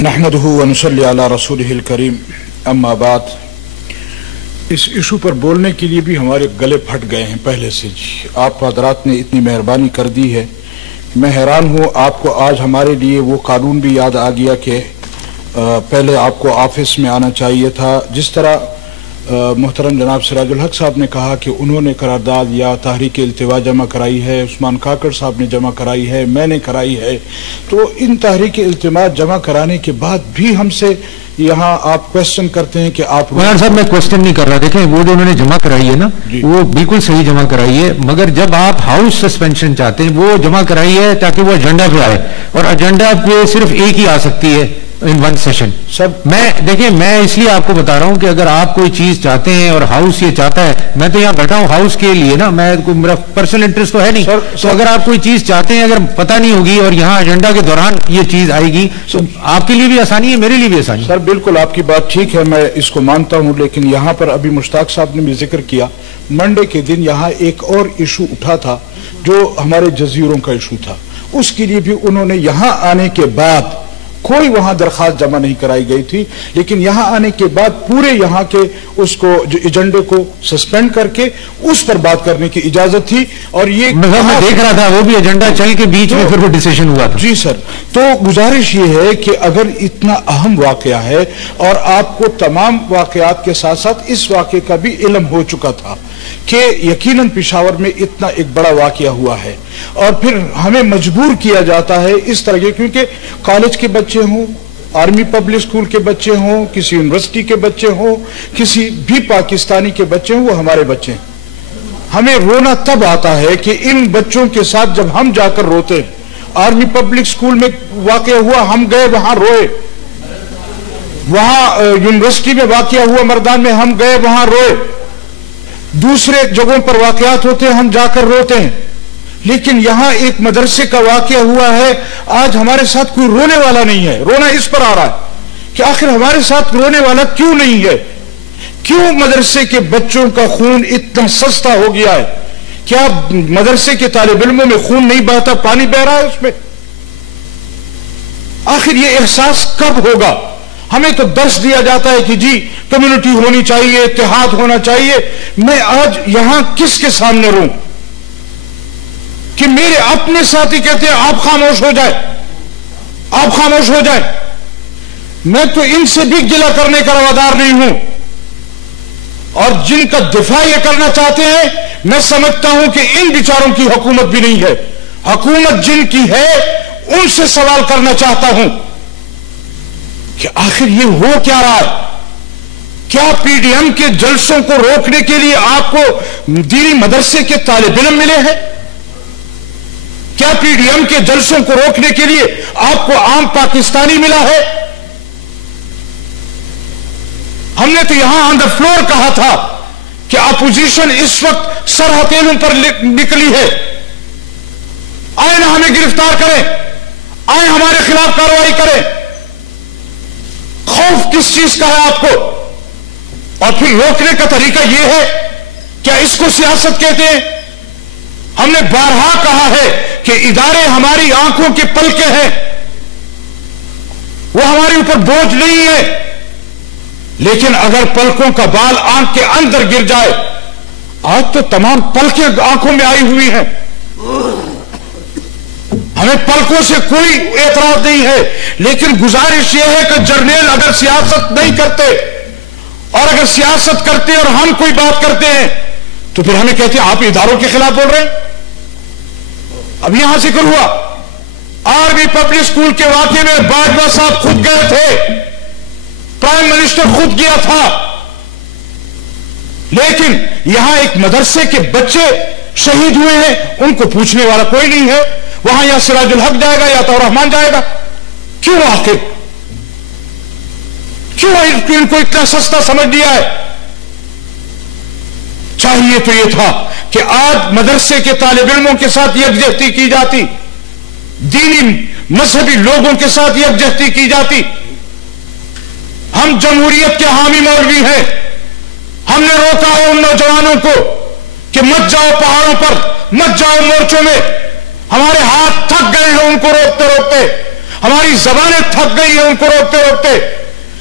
نحمدہ ونصلی علی رسولہ الکریم اما بعد. اس ایشو پر بولنے کے لیے بھی ہمارے گلے پھٹ گئے ہیں پہلے سے. جی آپ حضرات نے اتنی مہربانی کر دی ہے، میں حیران ہوں. آپ کو آج ہمارے لیے وہ قانون بھی یاد آ گیا کہ پہلے آپ کو آفس میں آنا چاہیے تھا. جس طرح محترم جناب سراج الحق صاحب نے کہا کہ انہوں نے قرارداد یا تحریک التوا جمع کرائی ہے، عثمان کاکڑ صاحب نے جمع کرائی ہے، میں نے کرائی ہے، تو ان تحریک التوا جمع کرانے کے بعد بھی ہم سے یہاں آپ کوشچن کرتے ہیں کہ آپ مولانا صاحب میں کوشچن نہیں کر رہا. دیکھیں وہ جو انہوں نے جمع کرائی ہے نا وہ بالکل صحیح جمع کرائی ہے، مگر جب آپ ہاؤس سسپینشن چاہتے ہیں وہ جمع کرائی ہے تاکہ وہ ایجنڈا پہ آئے، اور ایجنڈا پہ صرف ایک ہی آ سکتی ہے ان ون سیشن. میں دیکھیں میں اس لیے آپ کو بتا رہا ہوں کہ اگر آپ کوئی چیز چاہتے ہیں اور ہاؤس یہ چاہتا ہے، میں تو یہاں بیٹھا ہوں ہاؤس کے لیے نا، میں میرا پرسنل انٹرسٹ تو ہے نہیں. تو اگر آپ کوئی چیز چاہتے ہیں، اگر پتہ نہیں ہوگی اور یہاں ایجنڈا کے دوران یہ چیز آئے گی تو آپ کے لیے بھی آسانی ہے، میرے لیے بھی آسانی. سر بالکل آپ کی بات ٹھیک ہے، میں اس کو مانتا ہوں، لیکن یہاں پر ابھی مشتاق صاحب نے بھی ذکر کیا منڈے کے دن یہاں ایک اور ایشو اٹھا تھا جو ہمارے جزیروں کا ایشو تھا. اس کے لیے بھی انہوں نے یہاں آنے کے بعد کوئی وہاں درخواست جمع نہیں کرائی گئی تھی، لیکن یہاں آنے کے بعد پورے یہاں کے اس کو جو ایجنڈے کو سسپینڈ کر کے اس پر بات کرنے کی اجازت تھی. اور یہ میں دیکھ رہا تھا وہ بھی ایجنڈا چل کے بیچ میں پھر وہ ڈیسیژن ہوا تھا. جی سر، تو گزارش یہ ہے کہ اگر اتنا اہم واقعہ ہے اور آپ کو تمام واقعات کے ساتھ ساتھ اس واقعے کا بھی علم ہو چکا تھا کہ یقیناً پشاور میں اتنا ایک بڑا واقعہ ہوا ہے، اور پھر ہمیں مجبور کیا جاتا ہے اس طرح کے، کیونکہ کالج کے بچے ہوں، آرمی پبلک اسکول کے بچے ہوں، کسی یونیورسٹی کے بچے ہوں، کسی بھی پاکستانی کے بچے ہوں، وہ ہمارے بچے ہیں. ہمیں رونا تب آتا ہے کہ ان بچوں کے ساتھ جب ہم جا کر روتے ہیں. آرمی پبلک اسکول میں واقعہ ہوا، ہم گئے وہاں روئے. وہاں یونیورسٹی میں واقعہ ہوا مردان میں، ہم گئے وہاں روئے. دوسرے جگہوں پر واقعات ہوتے ہیں، ہم جا کر روتے ہیں. لیکن یہاں ایک مدرسے کا واقعہ ہوا ہے، آج ہمارے ساتھ کوئی رونے والا نہیں ہے. رونا اس پر آ رہا ہے کہ آخر ہمارے ساتھ رونے والا کیوں نہیں ہے؟ کیوں مدرسے کے بچوں کا خون اتنا سستا ہو گیا ہے؟ کیا مدرسے کے طالب علموں میں خون نہیں بہتا، پانی بہ رہا ہے اس میں؟ آخر یہ احساس کب ہوگا؟ ہمیں تو درس دیا جاتا ہے کہ جی کمیونٹی ہونی چاہیے، اتحاد ہونا چاہیے. میں آج یہاں کس کے سامنے رہوں کہ میرے اپنے ساتھی کہتے ہیں آپ خاموش ہو جائے، آپ خاموش ہو جائے. میں تو ان سے بھی گلہ کرنے کا روادار نہیں ہوں، اور جن کا دفاع یہ کرنا چاہتے ہیں میں سمجھتا ہوں کہ ان بیچاروں کی حکومت بھی نہیں ہے. حکومت جن کی ہے ان سے سوال کرنا چاہتا ہوں کہ آخر یہ ہو کیا رہا ہے؟ کیا پی ڈی ایم کے جلسوں کو روکنے کے لیے آپ کو دینی مدرسے کے طالب علم ملے ہیں؟ کیا پی ڈی ایم کے جلسوں کو روکنے کے لیے آپ کو عام پاکستانی ملا ہے؟ ہم نے تو یہاں آن دا فلور کہا تھا کہ اپوزیشن اس وقت سر ہتھیلیوں پر نکلی ہے. آئے نہ ہمیں گرفتار کریں، آئے ہمارے خلاف کارروائی کریں. خوف کس چیز کا ہے آپ کو؟ اور پھر روکنے کا طریقہ یہ ہے، کیا اس کو سیاست کہتے ہیں؟ ہم نے بارہا کہا ہے کہ ادارے ہماری آنکھوں کے پلکیں ہیں، وہ ہمارے اوپر بوجھ نہیں ہے. لیکن اگر پلکوں کا بال آنکھ کے اندر گر جائے، آج تو تمام پلکیں آنکھوں میں آئی ہوئی ہیں، ہمیں پلکوں سے کوئی اعتراض نہیں ہے. لیکن گزارش یہ ہے کہ جرنیل اگر سیاست نہیں کرتے، اور اگر سیاست کرتے اور ہم کوئی بات کرتے ہیں تو پھر ہمیں کہتے ہیں آپ اداروں کے خلاف بول رہے ہیں. اب یہاں ذکر ہوا آرمی پبلک اسکول کے واقعے میں باجوہ صاحب خود گئے تھے، پرائم منسٹر خود گیا تھا، لیکن یہاں ایک مدرسے کے بچے شہید ہوئے ہیں، ان کو پوچھنے والا کوئی نہیں ہے. وہاں یا سراج الحق جائے گا یا عطارحمان جائے گا. کیوں آخر؟ کیوں ان کو اتنا سستا سمجھ دیا ہے؟ چاہیے تو یہ تھا کہ آج مدرسے کے طالب علموں کے ساتھ یکجہتی کی جاتی، دینی مذہبی لوگوں کے ساتھ یکجہتی کی جاتی. ہم جمہوریت کے حامی مولوی ہیں، ہم نے روکا ہے ان نوجوانوں کو کہ مت جاؤ پہاڑوں پر، مت جاؤ مورچوں میں. ہمارے ہاتھ تھک گئے ہیں ان کو روکتے روکتے. ہماری زبانیں تھک گئی ہیں ان کو روکتے روکتے.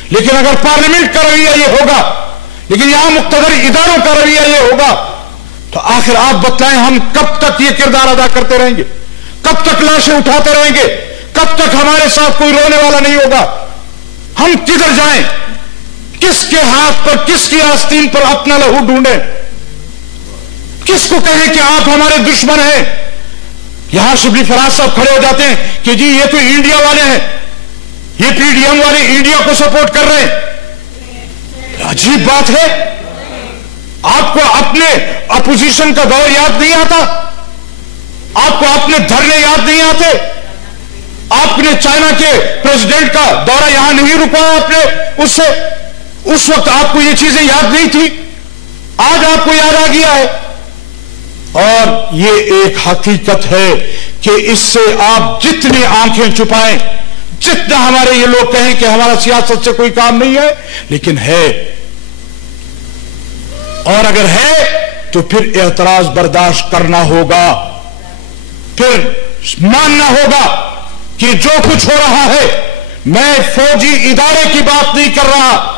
لیکن اگر پارلیمنٹ کا رویہ یہ ہوگا, لیکن یہاں مقتدر اداروں کا رویہ یہ ہوگا, تو آخر آپ بتلائیں ہم کب تک یہ کردار ادا کرتے رہیں گے؟ کب تک لاشیں اٹھاتے رہیں گے؟ کب تک ہمارے ساتھ کوئی رونے والا نہیں ہوگا؟ ہم کدھر جائیں؟ کس کے ہاتھ پر, کس کی آستین پر اپنا لہو ڈھونڈیں؟ کس کو کہیں کہ آپ ہمارے دشمن ہیں؟ یہاں شبلی فراز صاحب کھڑے ہو جاتے ہیں کہ جی یہ تو انڈیا والے ہیں, یہ پی ڈی ایم والے انڈیا کو سپورٹ کر رہے ہیں. عجیب بات ہے. آپ کو اپنے اپوزیشن کا دور یاد نہیں آتا؟ آپ کو اپنے دھرنے یاد نہیں آتے؟ آپ نے چائنا کے پریزیڈنٹ کا دورہ یہاں نہیں رکوایا آپ نے اس سے؟ اس وقت آپ کو یہ چیزیں یاد نہیں تھی, آج آپ کو یاد آ گیا ہے. اور یہ ایک حقیقت ہے کہ اس سے آپ جتنی آنکھیں چھپائیں, جتنا ہمارے یہ لوگ کہیں کہ ہمارا سیاست سے کوئی کام نہیں ہے, لیکن ہے. اور اگر ہے تو پھر اعتراض برداشت کرنا ہوگا, پھر ماننا ہوگا کہ جو کچھ ہو رہا ہے, میں فوجی ادارے کی بات نہیں کر رہا,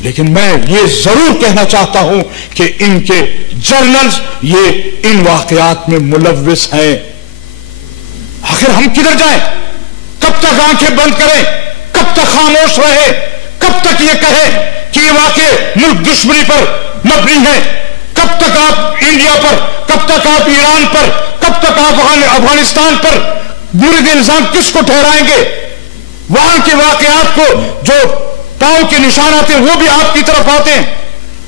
لیکن میں یہ ضرور کہنا چاہتا ہوں کہ ان کے جرنلز یہ ان واقعات میں ملوث ہیں. آخر ہم کدھر جائیں؟ کب تک آنکھیں بند کریں؟ کب تک خاموش رہے؟ کب تک یہ کہیں کہ یہ واقع ملک دشمنی پر مبنی ہے؟ کب تک آپ انڈیا پر, کب تک آپ ایران پر, کب تک آپ افغانستان پر برے الزام کس کو ٹھہرائیں گے؟ وہاں کے واقعات کو جو پاؤں کے نشان آتے ہیں وہ بھی آپ کی طرف آتے ہیں.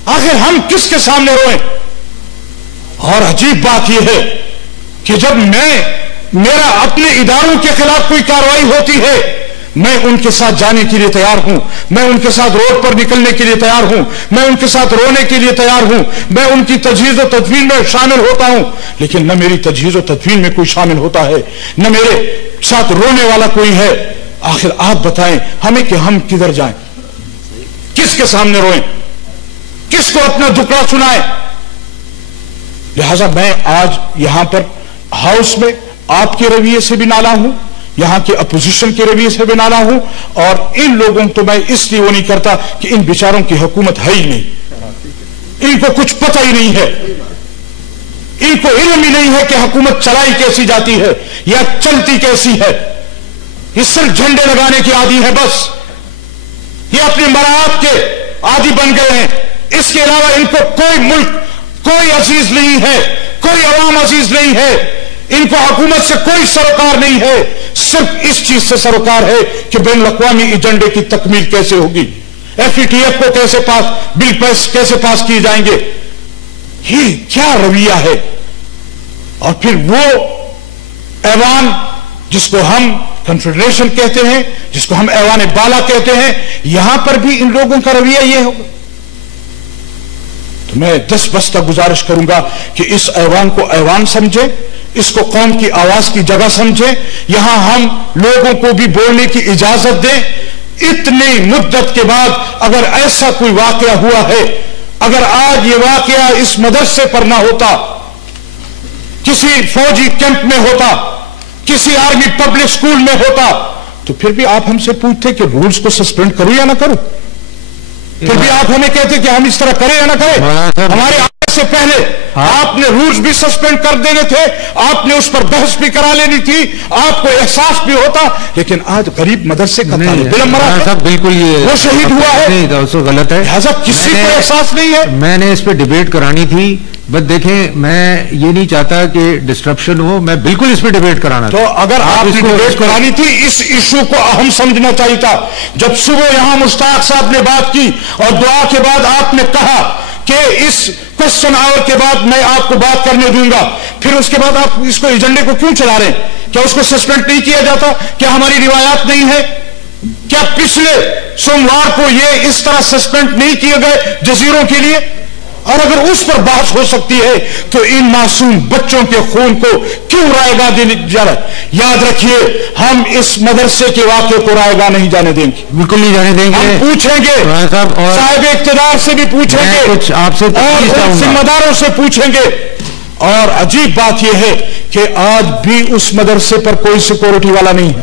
آخر ہم کس کے سامنے روئیں؟ اور عجیب بات یہ ہے کہ جب میرا اپنے اداروں کے خلاف کوئی کارروائی ہوتی ہے, میں ان کے ساتھ جانے کے لیے تیار ہوں, میں ان کے ساتھ روڈ پر نکلنے کے لیے تیار ہوں, میں ان کے ساتھ رونے کے لیے تیار ہوں, میں ان کی تجہیز و تدفین میں شامل ہوتا ہوں. لیکن نہ میری تجہیز و تدفین میں کوئی شامل ہوتا ہے, نہ میرے ساتھ رونے والا کوئی ہے. آخر آپ بتائیں ہمیں کہ ہم کدھر جائیں؟ کس کے سامنے روئیں؟ کس کو اپنا دکھڑا سنائیں؟ لہذا میں آج یہاں پر ہاؤس میں آپ کے رویے سے بھی نالا ہوں, یہاں کے اپوزیشن کے رویے سے بھی نالا ہوں, اور ان لوگوں تو میں اس لیے وہ نہیں کرتا کہ ان بیچاروں کی حکومت ہے ہی نہیں, ان کو کچھ پتہ ہی نہیں ہے, ان کو علم ہی نہیں ہے کہ حکومت چلائی کیسی جاتی ہے یا چلتی کیسی ہے. یہ صرف جھنڈے لگانے کی عادی ہے, بس یہ اپنے مراعات کے عادی بن گئے ہیں. اس کے علاوہ ان کو کوئی ملک, کوئی عزیز نہیں ہے, کوئی عوام عزیز نہیں ہے, ان کو حکومت سے کوئی سروکار نہیں ہے, صرف اس چیز سے سروکار ہے کہ بین الاقوامی ایجنڈے کی تکمیل کیسے ہوگی, FATF کو کیسے بل کیسے پاس کیے جائیں گے. یہ کیا رویہ ہے؟ اور پھر وہ ایوان جس کو ہم کنفیڈریشن کہتے ہیں, جس کو ہم ایوان بالا کہتے ہیں, یہاں پر بھی ان لوگوں کا رویہ یہ ہوگا. تو میں دس بستہ گزارش کروں گا کہ اس ایوان کو ایوان سمجھیں, اس کو قوم کی آواز کی جگہ سمجھیں, یہاں ہم لوگوں کو بھی بولنے کی اجازت دیں. اتنی مدت کے بعد اگر ایسا کوئی واقعہ ہوا ہے, اگر آج یہ واقعہ اس مدرسے پر نہ ہوتا, کسی فوجی کیمپ میں ہوتا, کسی آرمی پبلک سکول میں ہوتا, تو پھر بھی آپ ہم سے پوچھتے کہ رولز کو سسپینڈ کروں یا نہ کروں؟ پھر بھی آپ ہمیں کہتے کہ ہم اس طرح کریں یا نہ کریں؟ ہمارے آنے سے پہلے آپ نے رولز بھی سسپینڈ کر دینے تھے, آپ نے اس پر بحث بھی کرا لینی تھی, آپ کو احساس بھی ہوتا. لیکن آج غریب مدرسے کا طالب علم مرا, بالکل وہ شہید ہوا ہے, غلط ہے. لہذا کسی کو احساس نہیں ہے. میں نے اس پہ ڈیبیٹ کرانی تھی, بس دیکھیں میں یہ نہیں چاہتا کہ ڈسٹرپشن ہو, میں بالکل اس پہ ڈیبیٹ کرانا تھا. تو اگر آپ نے ڈیبیٹ کرانی تھی, اس ایشو کو اہم سمجھنا چاہیے تھا. جب صبح یہاں مشتاق صاحب نے بات کی اور دعا کے بعد آپ نے کہا کہ اس کوسچن آور کے بعد میں آپ کو بات کرنے دوں گا, پھر اس کے بعد آپ اس کو ایجنڈے کو کیوں چلا رہے ہیں؟ کیا اس کو سسپینڈ نہیں کیا جاتا؟ کیا ہماری روایات نہیں ہے؟ کیا پچھلے سوموار کو یہ اس طرح سسپینڈ نہیں کیے گئے جزیروں کے لیے؟ اور اگر اس پر بحث ہو سکتی ہے تو ان معصوم بچوں کے خون کو کیوں رائے گاہ دینے جا رہا ہے؟ یاد رکھیے, ہم اس مدرسے کے واقعے کو رائے گاہ نہیں جانے دیں گے, بالکل نہیں جانے دیں گے. ہم پوچھیں گے, صاحب اقتدار سے بھی پوچھیں گے, کچھ آپ سے اور ذمہ داروں سے پوچھیں گے. اور عجیب بات یہ ہے کہ آج بھی اس مدرسے پر کوئی سیکورٹی والا نہیں ہے.